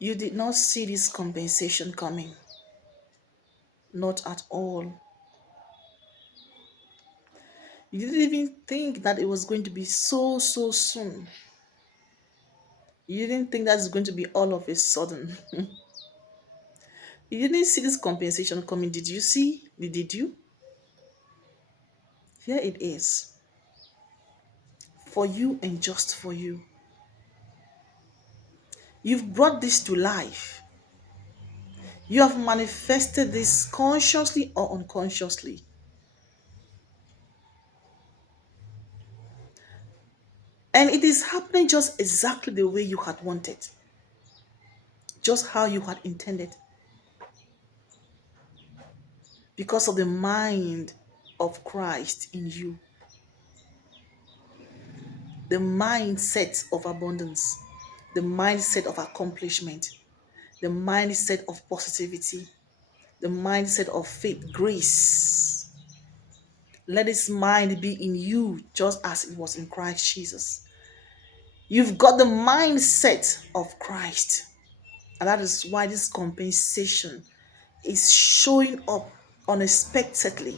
You did not see this compensation coming. Not at all. You didn't even think that it was going to be so soon. You didn't think that it's going to be all of a sudden. You didn't see this compensation coming. Did you see? Did you? Here it is. For you and just for you. You've brought this to life. You have manifested this consciously or unconsciously. And it is happening just exactly the way you had wanted, just how you had intended, because of the mind of Christ in you, the mindset of abundance, the mindset of accomplishment, the mindset of positivity, the mindset of faith, grace. Let this mind be in you just as it was in Christ Jesus. You've got the mindset of Christ. And that is why this compensation is showing up unexpectedly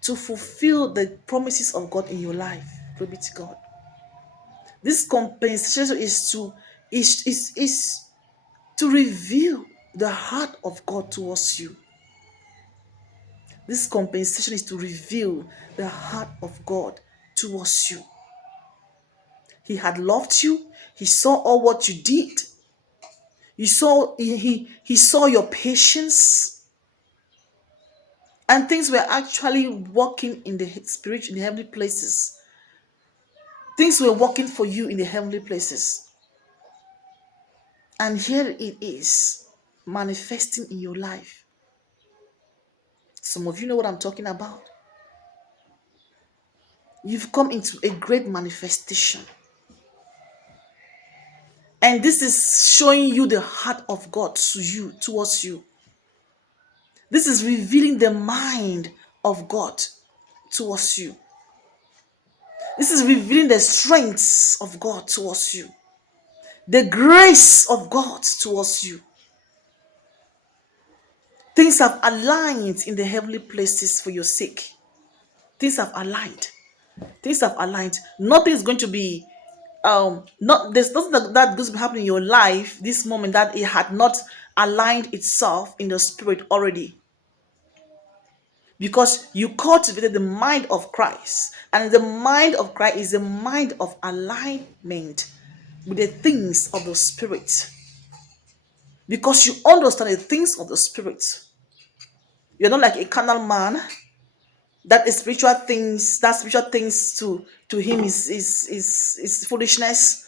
to fulfill the promises of God in your life. Glory be to God. This compensation is to reveal the heart of God towards you. This compensation is to reveal the heart of God towards you. He had loved you. He saw all what you did. He saw your patience. And things were actually working in the spirit, in the heavenly places. Things were working for you in the heavenly places. And here it is, manifesting in your life. Some of you know what I'm talking about. You've come into a great manifestation. And this is showing you the heart of God to you, towards you. This is revealing the mind of God towards you. This is revealing the strengths of God towards you. The grace of God towards you. Things have aligned in the heavenly places for your sake. Things have aligned. Things have aligned. Nothing is going to be not there's nothing that goes to happen in your life this moment that it had not aligned itself in the spirit already. Because you cultivated the mind of Christ, and the mind of Christ is the mind of alignment with the things of the spirit. Because you understand the things of the spirit. You're not like a carnal man that is spiritual things to him is foolishness.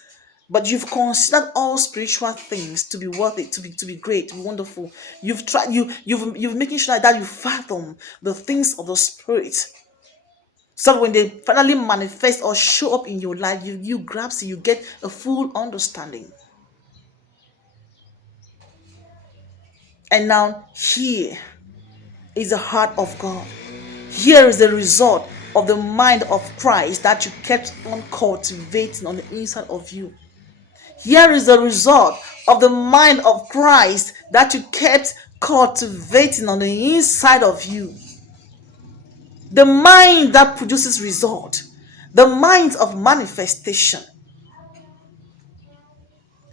But you've considered all spiritual things to be worth it, to be great, to be wonderful. You've tried, you've making sure that you fathom the things of the spirit. So when they finally manifest or show up in your life, you grasp it, you get a full understanding. And now here is the heart of God. Here is the result of the mind of Christ that you kept on cultivating on the inside of you. Here is the result of the mind of Christ that you kept cultivating on the inside of you. The mind that produces result. The mind of manifestation.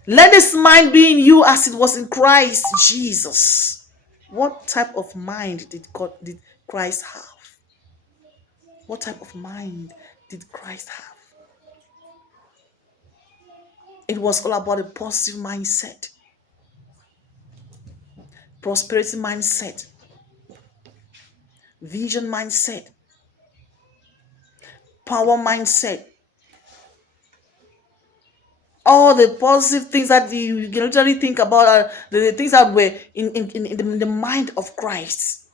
Let this mind be in you as it was in Christ Jesus. What type of mind did Christ have? What type of mind did Christ have? It was all about a positive mindset, prosperity mindset, vision mindset, power mindset. All the positive things that you can literally think about are the things that were in the mind of Christ.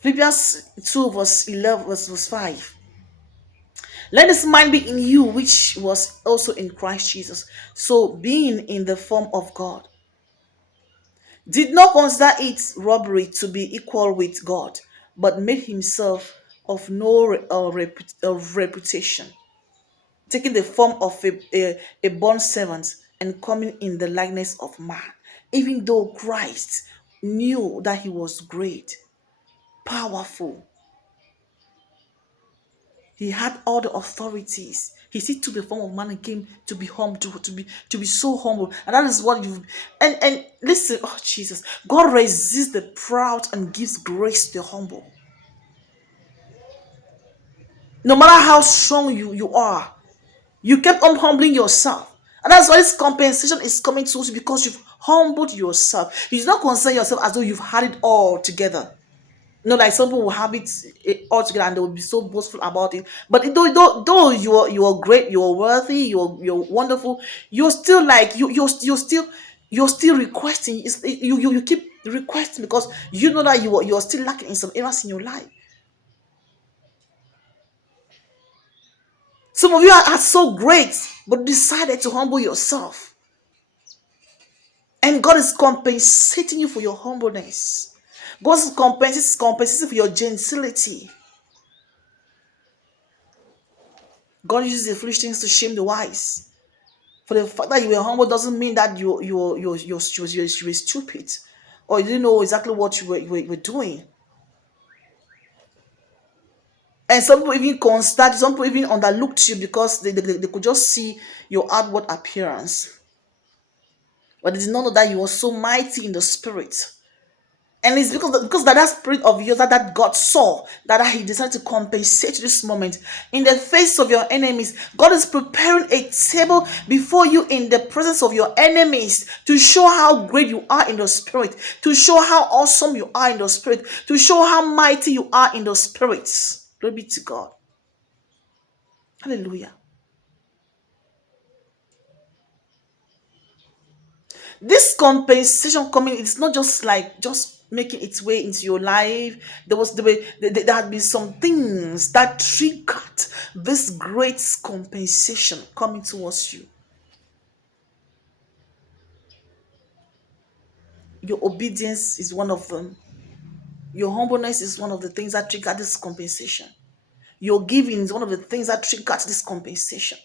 Philippians 2 verse 11 verse 5. Let this mind be in you, which was also in Christ Jesus. So being in the form of God, did not consider it robbery to be equal with God, but made himself of no reputation. taking the form of a bond servant and coming in the likeness of man. Even though Christ knew that he was great, powerful, he had all the authorities. He still took the form of man and came to be humble, to be so humble. And that is what you and listen, oh Jesus, God resists the proud and gives grace to the humble. No matter how strong you are, you kept on humbling yourself. And that's why this compensation is coming to us, because you've humbled yourself. You do not concern yourself as though you've had it all together. Like some people will have it all together and they will be so boastful about it. But though you're great, you're worthy, you're wonderful, you're still like you're still requesting. You keep requesting because you know that you're still lacking in some areas in your life. Some of you are so great, but decided to humble yourself. And God is compensating you for your humbleness. God is compensating for your gentility. God uses the foolish things to shame the wise. For the fact that you were humble doesn't mean that you're stupid, or you didn't know exactly what you were doing. And some people even constant, some people even underlooked you because they could just see your outward appearance. But they did not know that you were so mighty in the spirit. And it's because that spirit of yours that God saw, that he decided to compensate this moment. In the face of your enemies, God is preparing a table before you in the presence of your enemies, to show how great you are in the spirit, to show how awesome you are in the spirit, to show how mighty you are in the spirit. Glory be to God. Hallelujah. This compensation coming, it's not just like just making its way into your life. There had been some things that triggered this great compensation coming towards you. Your obedience is one of them. Your humbleness is one of the things that triggered this compensation. Your giving is one of the things that triggered this compensation.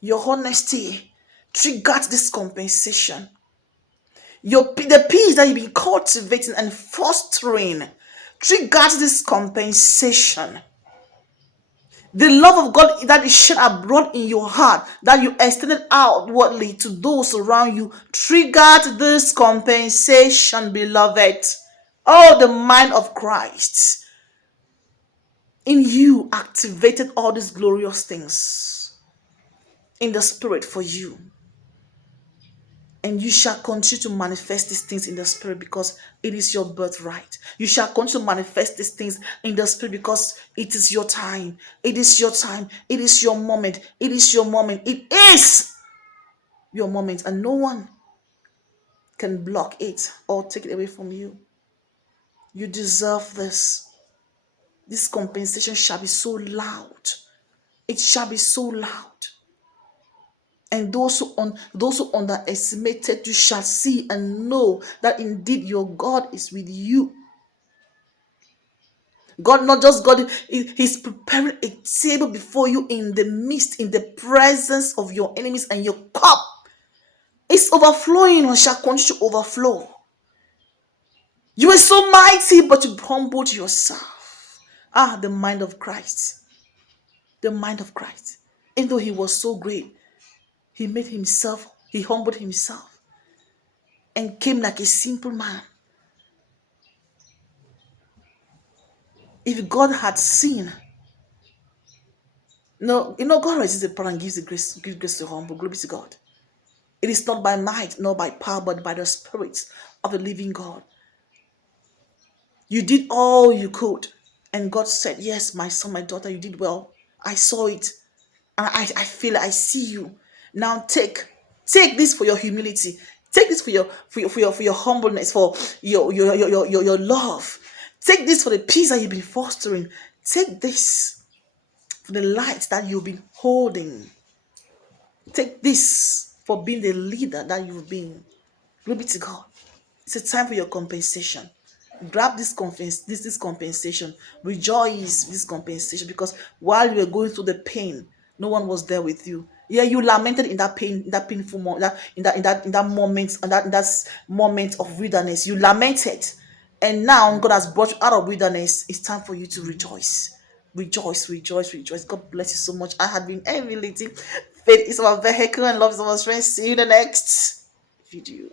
Your honesty triggered this compensation. The peace that you've been cultivating and fostering triggers this compensation. The love of God that is shed abroad in your heart, that you extended outwardly to those around you, triggered this compensation, beloved. Oh, the mind of Christ in you activated all these glorious things in the spirit for you. And you shall continue to manifest these things in the spirit, because it is your birthright. You shall continue to manifest these things in the spirit, because it is your time. It is your time. It is your moment. It is your moment. It is your moment. And no one can block it or take it away from you. You deserve this. This compensation shall be so loud. It shall be so loud. And those who underestimated you shall see and know that indeed your God is with you. God, not just God, He's preparing a table before you in the midst, in the presence of your enemies, and your cup is overflowing and shall continue to overflow. You were so mighty, but you humbled yourself. The mind of Christ. The mind of Christ. Even though he was so great, he humbled himself and came like a simple man. If God had seen, God resists the proud and gives gives grace to the humble. Glory to God. It is not by might, nor by power, but by the Spirit of the living God. You did all you could, and God said, "Yes, my son, my daughter, you did well. I saw it, and I feel it. I see you. Now take this for your humility. Take this for your humbleness, for your love. Take this for the peace that you've been fostering. Take this for the light that you've been holding. Take this for being the leader that you've been." Glory be to God. It's a time for your compensation. Grab this compensation. Rejoice this compensation, because while you were going through the pain, No one was there with you. Yeah, you lamented in that pain, in that painful moment, in that moment, in that moment of wilderness. You lamented, and now God has brought you out of wilderness. It's time for you to rejoice. Rejoice, rejoice, rejoice. God bless you so much. I have been emulating. Faith is our vehicle, and love is our strength. See you in the next video.